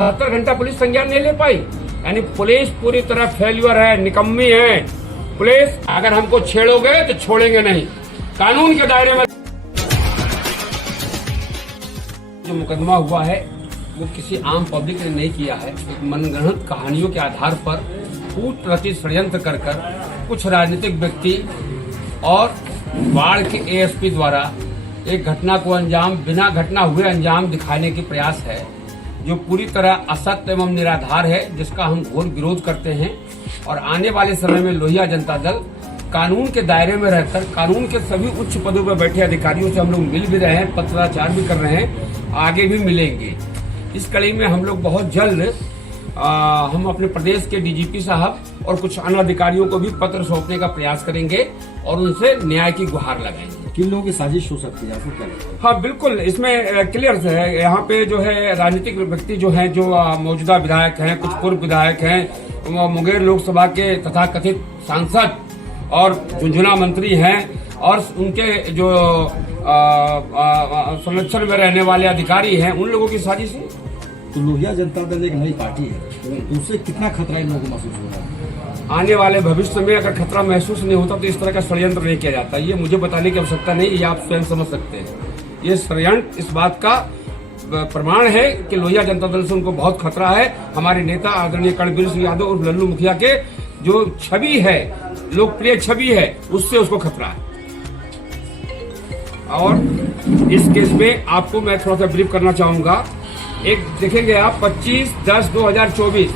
घंटा पुलिस संज्ञान नहीं ले पाई। यानी पुलिस पूरी तरह फेल्यूर है, निकम्मी है पुलिस। अगर हमको छेड़ोगे तो छोड़ेंगे नहीं, कानून के दायरे में। जो मुकदमा हुआ है वो किसी आम पब्लिक ने नहीं किया है। एक मनगढ़ंत कहानियों के आधार पर कूट रचित षड्यंत्र कर कुछ राजनीतिक व्यक्ति और बाढ़ के एएसपी द्वारा एक घटना को बिना घटना हुए अंजाम दिखाने की प्रयास है, जो पूरी तरह असत्य एवं निराधार है, जिसका हम घोर विरोध करते हैं। और आने वाले समय में लोहिया जनता दल कानून के दायरे में रहकर कानून के सभी उच्च पदों पर बैठे अधिकारियों से हम लोग मिल भी रहे हैं, पत्राचार भी कर रहे हैं, आगे भी मिलेंगे। इस कड़ी में हम लोग बहुत जल्द हम अपने प्रदेश के डीजीपी साहब और कुछ अन्य अधिकारियों को भी पत्र सौंपने का प्रयास करेंगे और उनसे न्याय की गुहार लगाएंगे। किन लोगों की साजिश हो सकती है, आपको क्या लगता है? हाँ बिल्कुल, इसमें क्लियर है। यहाँ पे जो है राजनीतिक व्यक्ति जो हैं, जो मौजूदा विधायक हैं, कुछ पूर्व विधायक हैं, मुंगेर लोकसभा के तथाकथित सांसद और झुंझुनू मंत्री हैं, और उनके जो संरक्षण में रहने वाले अधिकारी हैं, उन लोगों की साजिश है। तो लोहिया जनता दल एक नई पार्टी है, तो उससे कितना खतरा इन लोगों को महसूस हो रहा है? आने वाले भविष्य में अगर खतरा महसूस नहीं होता तो इस तरह का षड्यंत्र नहीं किया जाता। ये मुझे बताने की आवश्यकता नहीं, ये आप स्वयं समझ सकते हैं। ये षड्यंत्र इस बात का प्रमाण है कि लोहिया जनता दल से उनको बहुत खतरा है। हमारे नेता आदरणीय कर्णवीर सिंह यादव और लल्लू मुखिया के जो छवि है, लोकप्रिय छवि है, उससे उसको खतरा है। और इस केस में आपको मैं थोड़ा सा ब्रीफ करना चाहूंगा। एक देखेंगे आप 25/10/2024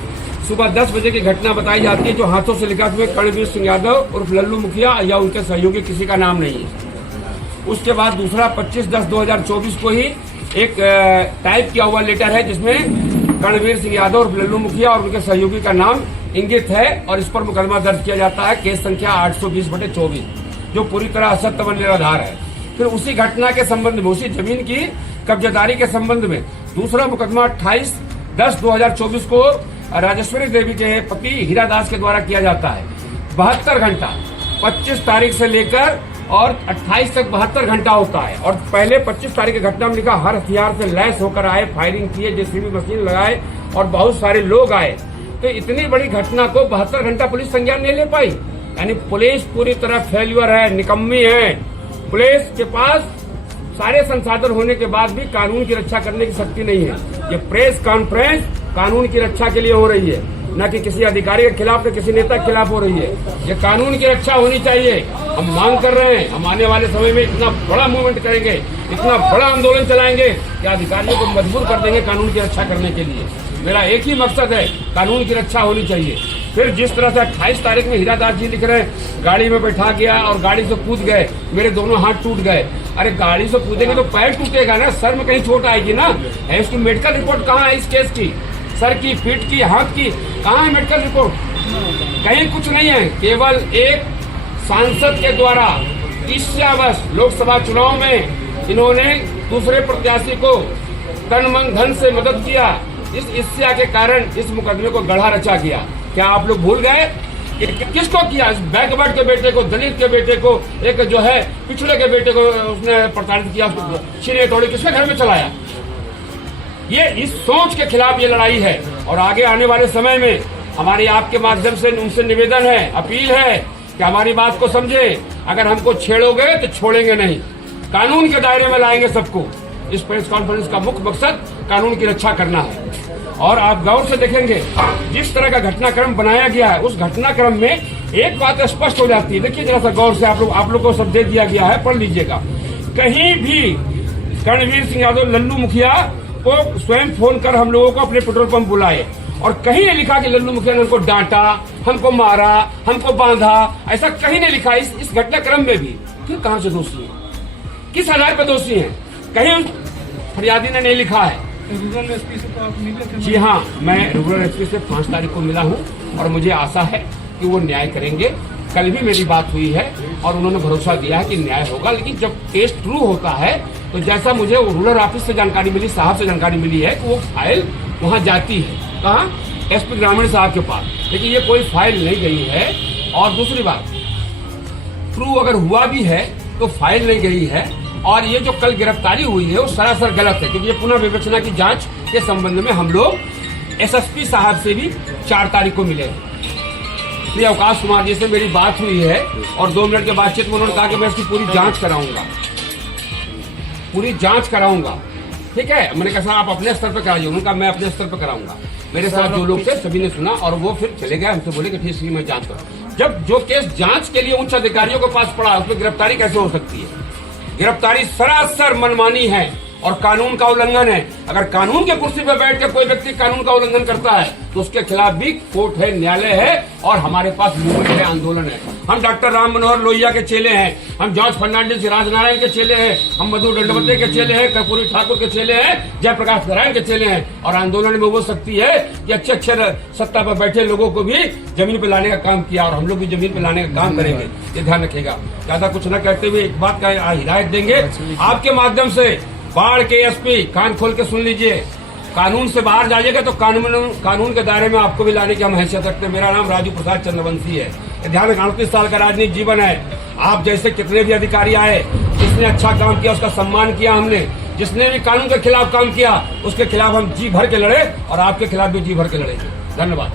सुबह 10 बजे की घटना बताई जाती है, जो हाथों से लिखा हुआ कर्णवीर सिंह यादव और लल्लू मुखिया या उनके सहयोगी किसी का नाम नहीं है। उसके बाद दूसरा 25/10/2024 को ही एक टाइप किया हुआ लेटर है, जिसमें कर्णवीर सिंह यादव और लल्लू मुखिया और उनके सहयोगी का नाम इंगित है, और इस पर मुकदमा दर्ज किया जाता है, केस संख्या 820/24, जो पूरी तरह असत्य व निराधार है। फिर उसी घटना के संबंध में, उसी जमीन की कब्जेदारी के संबंध में दूसरा मुकदमा 28/10/2024 को राजेश्वरी देवी के पति हीरादास के द्वारा किया जाता है। 72 घंटा 25 तारीख से लेकर और 28 तक 72 घंटा होता है। और पहले 25 तारीख की घटना में लिखा हर हथियार से लैस होकर आए, फायरिंग किए, जेसीबी मशीन लगाए और बहुत सारे लोग आए। तो इतनी बड़ी घटना को 72 घंटा पुलिस संज्ञान नहीं ले पाई। यानी पुलिस पूरी तरह फेल्यूर है, निकम्मी है। पुलिस के पास सारे संसाधन होने के बाद भी कानून की रक्षा करने की शक्ति नहीं है। ये प्रेस कॉन्फ्रेंस कानून की रक्षा के लिए हो रही है, न कि किसी अधिकारी के खिलाफ न किसी नेता के खिलाफ हो रही है। ये कानून की रक्षा होनी चाहिए। हम मांग कर रहे हैं, हम आने वाले समय में इतना बड़ा मूवमेंट करेंगे, इतना बड़ा आंदोलन चलाएंगे कि अधिकारियों को मजबूर कर देंगे कानून की रक्षा करने के लिए। मेरा एक ही मकसद है, कानून की रक्षा होनी चाहिए। फिर जिस तरह से 28 तारीख में हीरादास जी लिख रहे हैं, गाड़ी में बैठा गया और गाड़ी से कूद गए, मेरे दोनों हाथ टूट गए। अरे गाड़ी से कूदेंगे तो पैर टूटेगा ना, सर में कहीं चोट आएगी ना। है इसकी मेडिकल रिपोर्ट कहाँ है इस केस की? सर की, पीठ की, हाथ की कहाँ है मेडिकल रिपोर्ट? कहीं कुछ नहीं है। केवल एक सांसद के द्वारा ईर्ष्यावश लोकसभा चुनाव में इन्होंने दूसरे प्रत्याशी को तन मन धन से मदद किया। इस ईर्ष्या के कारण इस मुकदमे को गढ़ा रचा गया। क्या आप लोग भूल गए कि किसको किया? बैकवर्ड के बेटे को, दलित के बेटे को, एक जो है पिछड़े के बेटे को उसने प्रताड़ित किया, छीने तोड़े किसके घर में चलाया? ये इस सोच के खिलाफ ये लड़ाई है। और आगे आने वाले समय में हमारी आपके माध्यम से उनसे निवेदन है, अपील है कि हमारी बात को समझे। अगर हमको छेड़ोगे तो छोड़ेंगे नहीं, कानून के दायरे में लाएंगे सबको। इस प्रेस कॉन्फ्रेंस का मुख्य मकसद कानून की रक्षा करना है। और आप गौर से देखेंगे, जिस तरह का घटनाक्रम बनाया गया है, उस घटनाक्रम में एक बात स्पष्ट हो जाती है। देखिए जरा सा गौर से, आप लोग को सब दे दिया गया है, पढ़ लीजिएगा। कहीं भी कर्णवीर सिंह यादव, लल्लू मुखिया को स्वयं फोन कर हम लोगों को अपने पेट्रोल पंप बुलाए, और कहीं नहीं लिखा कि लल्लू मुखिया ने उनको डांटा, हमको मारा, हमको बांधा। ऐसा कहीं नहीं लिखा इस घटनाक्रम में भी। फिर कहां से दोषी है, किस आधार पर दोषी है? कहीं फरियादी ने नहीं लिखा है। रूरल एसपी से तो आप मिले थे? जी हाँ, मैं रूरल एसपी से 5 तारीख को मिला हूँ, और मुझे आशा है कि वो न्याय करेंगे। कल भी मेरी बात हुई है और उन्होंने भरोसा दिया है कि न्याय होगा। लेकिन जब केस ट्रू होता है तो जैसा मुझे रूरल ऑफिस से जानकारी मिली, साहब से जानकारी मिली है कि वो फाइल वहाँ जाती है, कहाँ? एसपी ग्रामीण साहब के पास। लेकिन ये कोई फाइल नहीं गई है। और दूसरी बात, ट्रू अगर हुआ भी है तो फाइल नहीं गई है। और ये जो कल गिरफ्तारी हुई है वो सरासर गलत है, क्योंकि ये पुनः विवेचना की जांच के संबंध में हम लोग एसएसपी साहब से भी 4 तारीख को मिले। श्री अवकाश कुमार जी से मेरी बात हुई है और 2 मिनट के बातचीत में उन्होंने कहा कि मैं इसकी पूरी जांच कराऊंगा, पूरी जांच कराऊंगा। ठीक है, मैंने कहा आप अपने स्तर पर कराइए। उन्होंने कहा मैं अपने स्तर पर कराऊंगा। मेरे साथ जो लोग थे सभी ने सुना और वो फिर चले गए, हमसे बोले कि ठीक है मैं जांच करूँ। जब जो केस जांच के लिए उच्च अधिकारियों के पास पड़ा, उसमें गिरफ्तारी कैसे हो सकती है? गिरफ्तारी सरासर मनमानी है और कानून का उल्लंघन है। अगर कानून के कुर्सी पर बैठ कर कोई व्यक्ति कानून का उल्लंघन करता है तो उसके खिलाफ भी कोर्ट है, न्यायालय है और हमारे पास मूवमेंट है, आंदोलन है। हम डॉक्टर राम मनोहर लोहिया के चेले हैं, हम जॉर्ज फर्नांडिस राजनारायण के चेले हैं, हम मधु दंडवते के चेले हैं, कर्पूरी ठाकुर के चेले हैं, जयप्रकाश नारायण के चेले हैं। और आंदोलन में वो शक्ति है कि अच्छे सत्ता पर बैठे लोगों को भी जमीन पर लाने का काम किया और हम लोग भी जमीन पर लाने का काम करेंगे, ये ध्यान रखिएगा। ज्यादा कुछ न कहते हुए एक बात का हिदायत देंगे आपके माध्यम से। बाढ़ के एसपी कान खोल के सुन लीजिए, कानून से बाहर जाइएगा तो कानून के दायरे में आपको भी लाने की हम हैसियत रखते हैं। मेरा नाम राजू प्रसाद चंद्रवंशी है। ध्यान रखना, 38 साल का राजनीतिक जीवन है। आप जैसे कितने भी अधिकारी आए, जिसने अच्छा काम किया उसका सम्मान किया हमने, जिसने भी कानून के खिलाफ काम किया उसके खिलाफ हम जी भर के लड़े और आपके खिलाफ भी जी भर के लड़ेंगे। धन्यवाद।